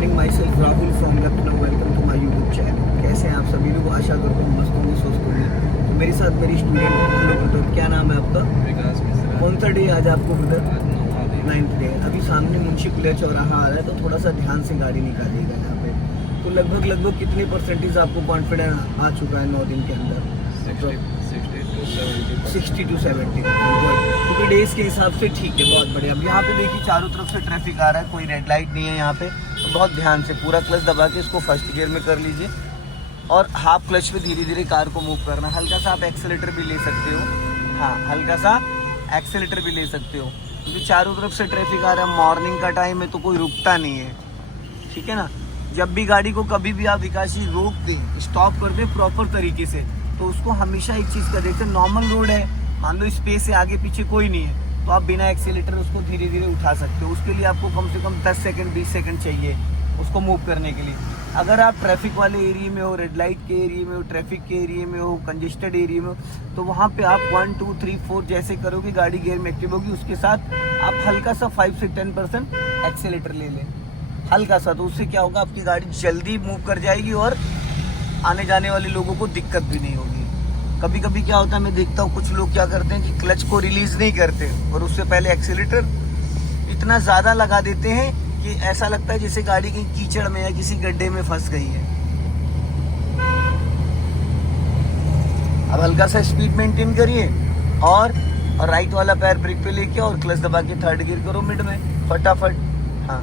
Morning, myself Rahul from Lucknow. Welcome to my YouTube channel. कैसे हैं आप सभी लोग? आशा करता हूँ मस्त होंगे, स्वस्थ होंगे। तो मेरे साथ मेरी स्टूडेंट है। हेलो ब्रदर, क्या नाम है आपका? विकास मिश्रा। कौन सा डे आज आपको ब्रदर? आज 9वां दिन। 9th day. अभी सामने मुंशी पुलिया चौराहा आ रहा है, तो थोड़ा सा ध्यान से गाड़ी निकालिएगा यहाँ पे। तो लगभग कितनी परसेंटेज आपको कॉन्फिडेंस आ चुका है 9 दिन के अंदर? 60 to 70। क्योंकि डेज के हिसाब से ठीक है, बहुत बढ़िया। अब यहाँ पे देखिए चारों तरफ से ट्रैफिक आ रहा है, कोई रेड लाइट नहीं है यहाँ पे। तो बहुत ध्यान से पूरा क्लच दबा के इसको फर्स्ट गियर में कर लीजिए और हाफ क्लच पे धीरे धीरे कार को मूव करना। हल्का सा आप एक्सेलेटर भी ले सकते हो। हाँ, हल्का सा एक्सेलेटर भी ले सकते हो, क्योंकि चारों तरफ से ट्रैफिक आ रहा है। मॉर्निंग का टाइम है तो कोई रुकता नहीं है, ठीक है ना। जब भी गाड़ी को कभी भी आप विकास जी रोक दें, स्टॉप कर दें प्रॉपर तरीके से, तो उसको हमेशा एक चीज़ का देखते हैं, नॉर्मल रोड है, मान लो स्पेस है, आगे पीछे कोई नहीं है, तो आप बिना एक्सीलेटर उसको धीरे धीरे उठा सकते हो। उसके लिए आपको कम से कम 10 सेकंड 20 सेकंड चाहिए उसको मूव करने के लिए। अगर आप ट्रैफिक वाले एरिया में हो, रेड लाइट के एरिया में हो, ट्रैफिक के एरिया में हो, कंजेस्टेड एरिया में हो, तो वहाँ पे आप 1 2 3 4 जैसे करोगे गाड़ी गियर में एक्टिव होगी। उसके साथ आप हल्का सा 5 से 10% एक्सीलेटर ले लें, हल्का सा। तो उससे क्या होगा, आपकी गाड़ी जल्दी मूव कर जाएगी और आने जाने वाले लोगों को दिक्कत भी नहीं होगी। कभी कभी क्या होता है, मैं देखता हूँ कुछ लोग क्या करते हैं कि क्लच को रिलीज नहीं करते और उससे पहले एक्सीलेटर इतना ज़्यादा लगा देते हैं कि ऐसा लगता है जैसे गाड़ी कहीं कीचड़ में या किसी गड्ढे में फंस गई है। अब हल्का सा स्पीड मेंटेन करिए और राइट वाला पैर ब्रेक पे लेके और क्लच दबा के थर्ड गियर करो मिड में फटाफट। हाँ,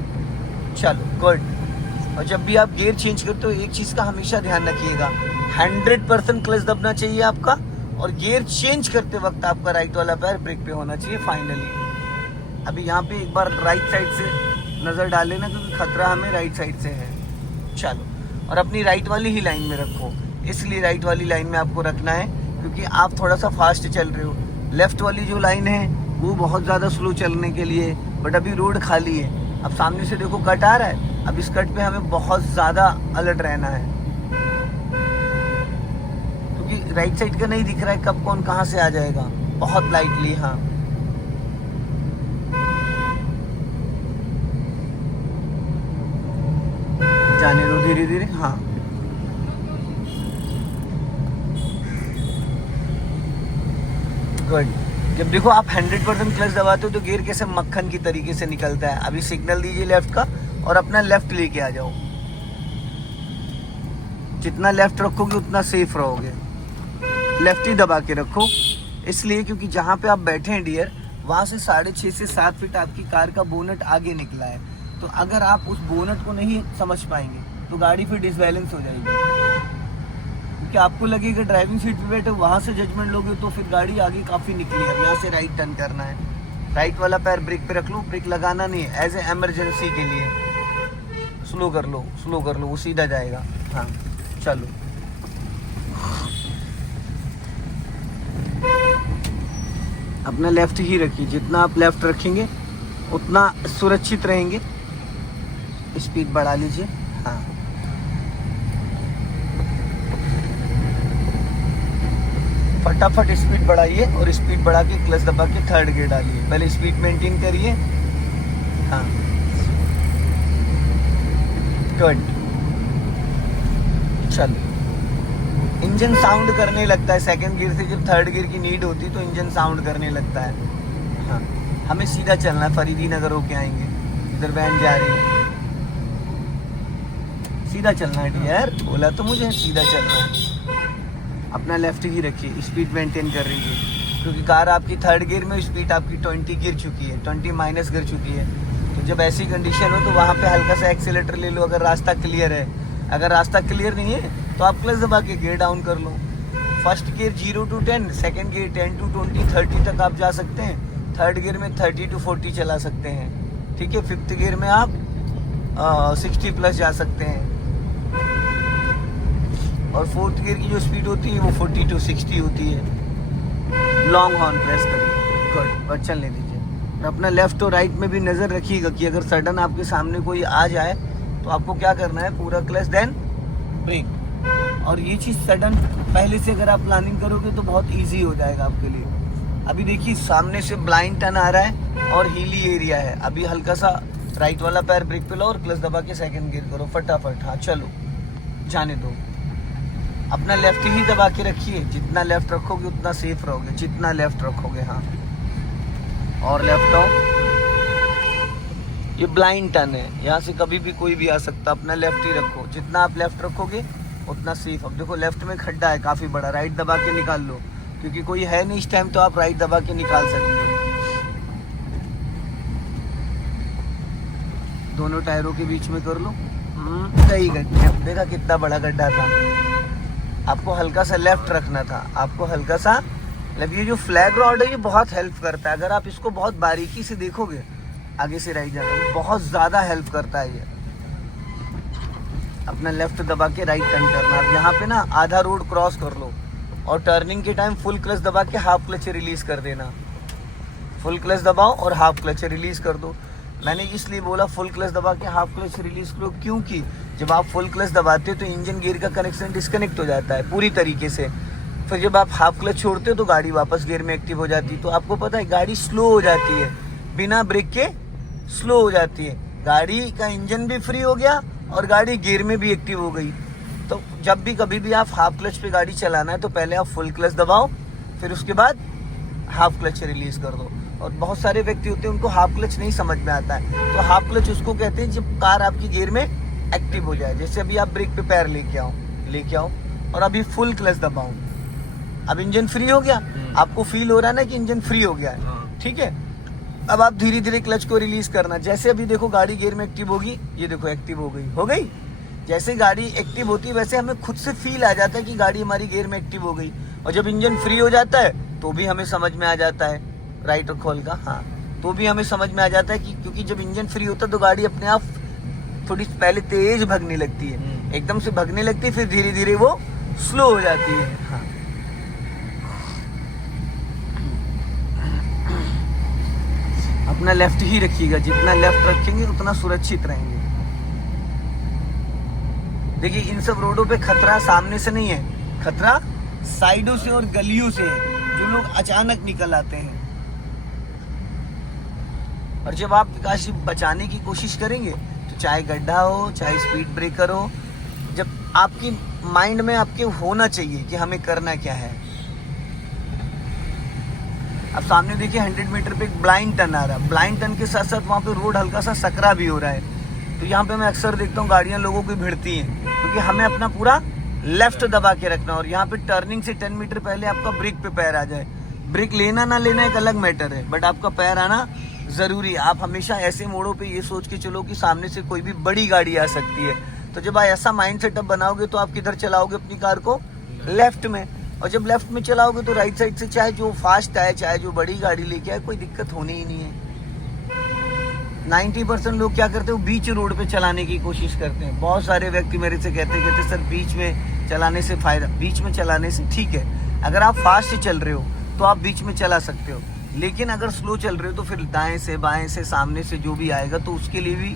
चलो गुड। और जब भी आप गियर चेंज करते हो, एक चीज़ का हमेशा ध्यान रखिएगा, 100% क्लच दबना चाहिए आपका, और गियर चेंज करते वक्त आपका राइट वाला पैर ब्रेक पे होना चाहिए फाइनली। अभी यहाँ पे एक बार राइट साइड से नज़र डाल लेना, क्योंकि खतरा हमें राइट साइड से है। चलो, और अपनी राइट वाली ही लाइन में रखो। इसलिए राइट वाली लाइन में आपको रखना है क्योंकि आप थोड़ा सा फास्ट चल रहे हो। लेफ्ट वाली जो लाइन है वो बहुत ज़्यादा स्लो चलने के लिए, बट अभी रोड खाली है। अब सामने से देखो कट आ रहा है, अब इस कट पे हमें बहुत ज़्यादा अलर्ट रहना है, क्योंकि राइट साइड का नहीं दिख रहा है कब कौन कहाँ से आ जाएगा। बहुत लाइटली, हाँ, जाने दो धीरे धीरे। हाँ, गुड। जब देखो आप 100% क्लच दबाते हो तो गियर कैसे मक्खन की तरीके से निकलता है। अभी सिग्नल दीजिए लेफ्ट का और अपना लेफ्ट लेके आ जाओ। जितना लेफ्ट रखोगे उतना सेफ रहोगे। लेफ्ट ही दबा के रखो, इसलिए क्योंकि जहाँ पे आप बैठे हैं डियर, वहाँ से 6.5 से 7 फीट आपकी कार का बोनट आगे निकला है। तो अगर आप उस बोनट को नहीं समझ पाएंगे तो गाड़ी फिर डिसबैलेंस हो जाएगी, क्योंकि आपको लगेगा ड्राइविंग सीट पे बैठे, वहाँ से जजमेंट लोगे तो फिर गाड़ी आगे काफ़ी निकली है। यहाँ से राइट टर्न करना है, राइट वाला पैर ब्रेक पे रख लो, ब्रेक लगाना नहीं है, एज ए एमरजेंसी के लिए। स्लो कर लो, स्लो कर लो, वो सीधा जाएगा। हाँ, चलो। अपना लेफ्ट ही रखिए, जितना आप लेफ्ट रखेंगे उतना सुरक्षित रहेंगे। स्पीड बढ़ा लीजिए। हाँ, फटाफट स्पीड बढ़ाइए और स्पीड बढ़ा के क्लच दबा के थर्ड गियर डालिए। पहले स्पीड मेंटेन करिए। हाँ, गुड। चलो, इंजन साउंड करने लगता है सेकंड गियर से, जब थर्ड गियर की नीड होती है तो इंजन साउंड करने लगता है। हाँ, हमें सीधा चलना है, फरीदी नगर होके आएंगे, इधर वैन जा रही है, सीधा चलना है डियर, बोला तो मुझे सीधा चलना है। अपना लेफ्ट ही रखिए, स्पीड मेंटेन कर रही है, क्योंकि कार आपकी थर्ड गियर में, स्पीड आपकी 20 गिर चुकी है, 20 माइनस गिर चुकी है। तो जब ऐसी कंडीशन हो तो वहाँ पे हल्का सा एक्सीलेटर ले लो अगर रास्ता क्लियर है। अगर रास्ता क्लियर नहीं है तो आप क्लच दबा के गियर डाउन कर लो। First gear 0 to 10, second gear 10 to 20, 30 तक आप जा सकते हैं। थर्ड गियर में 30 to 40 चला सकते हैं, ठीक है। फिफ्थ गियर में आप 60 प्लस जा सकते हैं, और फोर्थ गियर की जो स्पीड होती है वो 40 to 60 होती है। लॉन्ग हॉर्न प्रेस करिए, गुड, और चलने दीजिए। अपना लेफ्ट और राइट में भी नज़र रखिएगा कि अगर सडन आपके सामने कोई आ जाए तो आपको क्या करना है, पूरा क्लच देन ब्रेक। और ये चीज़ सडन पहले से अगर आप प्लानिंग करोगे तो बहुत ईजी हो जाएगा आपके लिए। अभी देखिए सामने से ब्लाइंड टर्न आ रहा है और हिली एरिया है, अभी हल्का सा राइट वाला पैर ब्रेक पे लो और क्लच दबा के सेकंड गियर करो फटाफट। हाँ चलो, जाने दो। अपना लेफ्ट ही दबा के रखिए, जितना लेफ्ट रखोगे उतना सेफ रहोगे, जितना लेफ्ट रखोगे। हाँ, और लेफ्ट आओ। ये ब्लाइंड टर्न है, यहाँ से कभी भी कोई भी आ सकता, अपना लेफ्ट ही रखो। जितना आप लेफ्ट रखोगे उतना सेफ। अब देखो लेफ्ट में खड्डा है काफ़ी बड़ा, राइट दबा के निकाल लो, क्योंकि कोई है नहीं इस टाइम तो आप राइट दबा के निकाल सकते हो। दोनों टायरों के बीच में कर लो। सही गड्ढा, देखा कितना बड़ा गड्ढा था। आपको हल्का सा लेफ्ट रखना था, आपको हल्का सा ये जो फ्लैग रॉड है ये बहुत हेल्प करता है। अगर आप इसको बहुत बारीकी से देखोगे आगे से राइट जाना, बहुत ज़्यादा हेल्प करता है ये। अपना लेफ्ट दबा के राइट टर्न करना। अब यहाँ पे ना आधा रोड क्रॉस कर लो और टर्निंग के टाइम फुल क्लच दबा के हाफ क्लच रिलीज कर देना। फुल क्लच दबाओ और हाफ क्लच रिलीज कर दो। मैंने इसलिए बोला फुल क्लच दबा के हाफ क्लच रिलीज करो, क्योंकि जब आप फुल क्लच दबाते हो तो इंजन गियर का कनेक्शन डिस्कनेक्ट हो जाता है पूरी तरीके से। फिर जब आप हाफ क्लच छोड़ते हो तो गाड़ी वापस गियर में एक्टिव हो जाती है। तो आपको पता है गाड़ी स्लो हो जाती है, बिना ब्रेक के स्लो हो जाती है। गाड़ी का इंजन भी फ्री हो गया और गाड़ी गियर में भी एक्टिव हो गई। तो जब भी कभी भी आप हाफ क्लच पे गाड़ी चलाना है तो पहले आप फुल क्लच दबाओ, फिर उसके बाद हाफ क्लच रिलीज कर दो। और बहुत सारे व्यक्ति होते हैं उनको हाफ क्लच नहीं समझ में आता है। तो हाफ क्लच उसको कहते हैं जब कार आपकी गियर में एक्टिव हो जाए। जैसे अभी आप ब्रेक पे पैर लेके आओ और अभी फुल क्लच दबाओ, अब इंजन फ्री हो गया। आपको फील हो रहा है ना कि इंजन फ्री हो गया है, ठीक है। अब आप धीरे धीरे क्लच को रिलीज करना। जैसे अभी देखो गाड़ी गियर में एक्टिव होगी, ये देखो एक्टिव हो गई। जैसे गाड़ी एक्टिव होती है वैसे हमें खुद से फील आ जाता है कि गाड़ी हमारी गियर में एक्टिव हो गई। और जब इंजन फ्री हो जाता है तो भी हमें समझ में आ जाता है, राइट और खोल का, हाँ, तो भी हमें समझ में आ जाता है कि क्योंकि जब इंजन फ्री होता है तो गाड़ी अपने आप थोड़ी पहले तेज भगने लगती है, एकदम से भगने लगती है, फिर धीरे धीरे वो स्लो हो जाती है। हाँ, अपना लेफ्ट ही रखिएगा, जितना लेफ्ट रखेंगे उतना सुरक्षित रहेंगे। देखिए इन सब रोडों पे खतरा सामने से नहीं है, खतरा साइडों से और गलियों से है, जो लोग अचानक निकल आते हैं। और जब आप विकास बचाने की कोशिश करेंगे तो चाहे गड्ढा हो चाहे स्पीड ब्रेकर हो, जब आपकी माइंड में आपके होना चाहिए कि हमें करना क्या है। अब सामने देखिए 100 मीटर पे एक ब्लाइंड टर्न आ रहा है। ब्लाइंड टर्न के साथ साथ वहाँ पे रोड हल्का सा सकरा भी हो रहा है। तो यहाँ पे मैं अक्सर देखता हूँ गाड़ियाँ लोगों की भिड़ती हैं, क्योंकि हमें अपना पूरा लेफ्ट दबा के रखना। और यहाँ पे टर्निंग से 10 मीटर पहले आपका ब्रेक पे पैर आ जाए। ब्रेक लेना ना लेना एक अलग मैटर है, बट आपका पैर आना ज़रूरी है। आप हमेशा ऐसे मोड़ों पे ये सोच के चलो कि सामने से कोई भी बड़ी गाड़ी आ सकती है। तो जब आप ऐसा माइंड सेटअप बनाओगे तो आप किधर चलाओगे अपनी कार को, लेफ्ट में। और जब लेफ्ट में चलाओगे तो राइट साइड से चाहे जो फास्ट आए चाहे जो बड़ी गाड़ी लेके आए, कोई दिक्कत होनी ही नहीं है। 90% लोग क्या करते हैं, बीच रोड पे चलाने की कोशिश करते हैं। बहुत सारे व्यक्ति मेरे से कहते सर बीच में चलाने से फ़ायदा, बीच में चलाने से ठीक है, अगर आप फास्ट चल रहे हो तो आप बीच में चला सकते हो। लेकिन अगर स्लो चल रहे हो तो फिर दाएं से बाएं से सामने से जो भी आएगा तो उसके लिए भी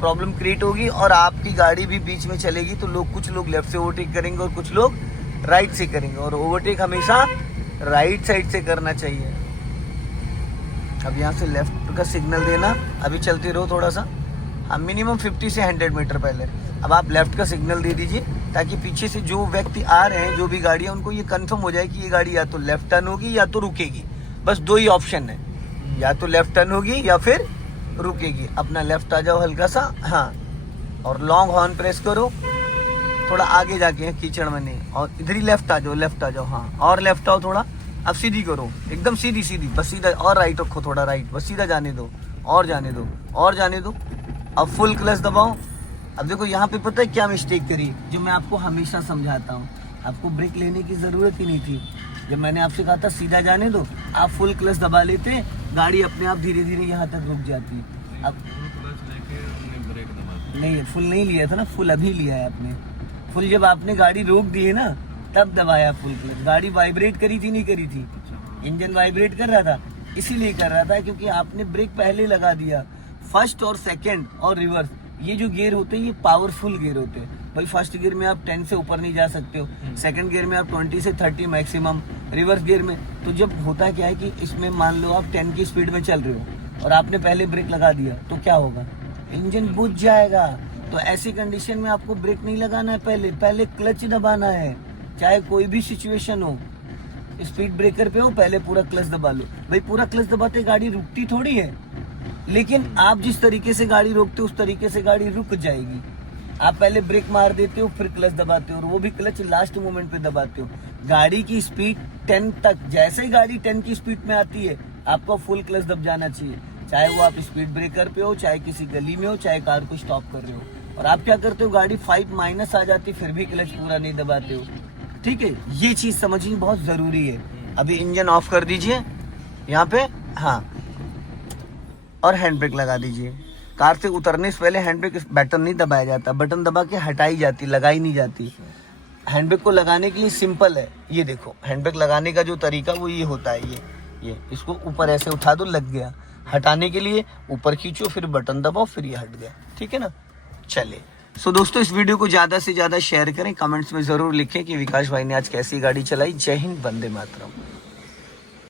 प्रॉब्लम क्रिएट होगी और आपकी गाड़ी भी बीच में चलेगी। तो लोग, कुछ लोग लेफ्ट से ओवरटेक करेंगे और कुछ लोग राइट से करेंगे। और ओवरटेक हमेशा राइट साइड से करना चाहिए। अब यहाँ से लेफ्ट का सिग्नल देना, अभी चलते रहो थोड़ा सा, हम मिनिमम 50 से 100 मीटर पहले। अब आप लेफ्ट का सिग्नल दे दीजिए ताकि पीछे से जो व्यक्ति आ रहे हैं, जो भी गाड़ियाँ, उनको ये कंफर्म हो जाए कि ये गाड़ी या तो लेफ्ट टर्न होगी या तो रुकेगी। बस दो ही ऑप्शन है, या तो लेफ्ट टर्न होगी या फिर रुकेगी। अपना लेफ्ट आ जाओ हल्का सा, हाँ, और लॉन्ग हॉर्न प्रेस करो, थोड़ा आगे जाके कीचड़ में नहीं, और इधर ही लेफ्ट आ जाओ, हाँ, और लेफ्ट आओ थोड़ा। अब सीधी करो, एकदम सीधी, बस सीधा, और राइट रखो थोड़ा, राइट, बस सीधा जाने दो, और जाने दो। अब फुल क्लच दबाओ। अब देखो यहाँ पे पता है क्या मिस्टेक करी, जो मैं आपको हमेशा समझाता हूँ। आपको ब्रेक लेने की ज़रूरत ही नहीं थी। जब मैंने आपसे कहा था सीधा जाने दो, आप फुल क्लच दबा लेते, गाड़ी अपने आप धीरे धीरे यहाँ तक रुक जाती। अब नहीं, फुल नहीं लिया था ना, फुल अभी लिया है आपने। फुल जब आपने गाड़ी रोक दी है ना, तब दबाया फुल क्लच। गाड़ी वाइब्रेट करी थी, नहीं करी थी, इंजन वाइब्रेट कर रहा था, इसीलिए कर रहा था क्योंकि आपने ब्रेक पहले लगा दिया। फर्स्ट और सेकंड और रिवर्स, ये जो गियर होते हैं ये पावरफुल गियर होते हैं भाई। फर्स्ट गियर में आप 10 से ऊपर नहीं जा सकते हो, सेकंड गियर में आप 20 से 30 मैक्सिमम, रिवर्स गियर में। तो जब होता क्या है कि इसमें मान लो आप 10 की स्पीड में चल रहे हो और आपने पहले ब्रेक लगा दिया, तो क्या होगा, इंजन बुझ जाएगा। तो ऐसी कंडीशन में आपको ब्रेक नहीं लगाना है, पहले क्लच दबाना है, चाहे कोई भी सिचुएशन हो। स्पीड ब्रेकर पे हो, पहले पूरा क्लच दबा लो। भाई पूरा क्लच दबाते गाड़ी रुकती थोड़ी है, लेकिन आप जिस तरीके से गाड़ी रोकते हो उस तरीके से गाड़ी रुक जाएगी। आप पहले ब्रेक मार देते हो, फिर क्लच दबाते हो, और वो भी क्लच लास्ट मोमेंट पे दबाते हो। गाड़ी की स्पीड 10 तक, जैसे ही गाड़ी 10 की स्पीड में आती है आपको फुल क्लच दब जाना चाहिए, चाहे वो आप स्पीड ब्रेकर पे हो, चाहे किसी गली में हो, चाहे कार को स्टॉप कर रहे हो। और आप क्या करते हो, गाड़ी 5 माइनस आ जाती फिर भी क्लच पूरा नहीं दबाते हो। ठीक है, ये चीज समझनी बहुत जरूरी है। अभी इंजन ऑफ कर दीजिए यहाँ पे, हाँ, और हैंड ब्रेक लगा दीजिए। कार से उतरने से पहले हैंड ब्रेक बटन नहीं दबाया जाता, बटन दबा के हटाई जाती, लगाई नहीं जाती। हैंड ब्रेक को लगाने के लिए सिंपल है, ये देखो हैंड ब्रेक लगाने का जो तरीका वो ये होता है, ये इसको ऊपर ऐसे उठा दो, लग गया। हटाने के लिए ऊपर खींचो, फिर बटन दबाओ, फिर ये हट गया। ठीक है ना। चलिए सो दोस्तों, इस वीडियो को ज़्यादा से ज़्यादा शेयर करें, कमेंट्स में ज़रूर लिखें कि विकास भाई ने आज कैसी गाड़ी चलाई। जय हिंद, वंदे मातरम।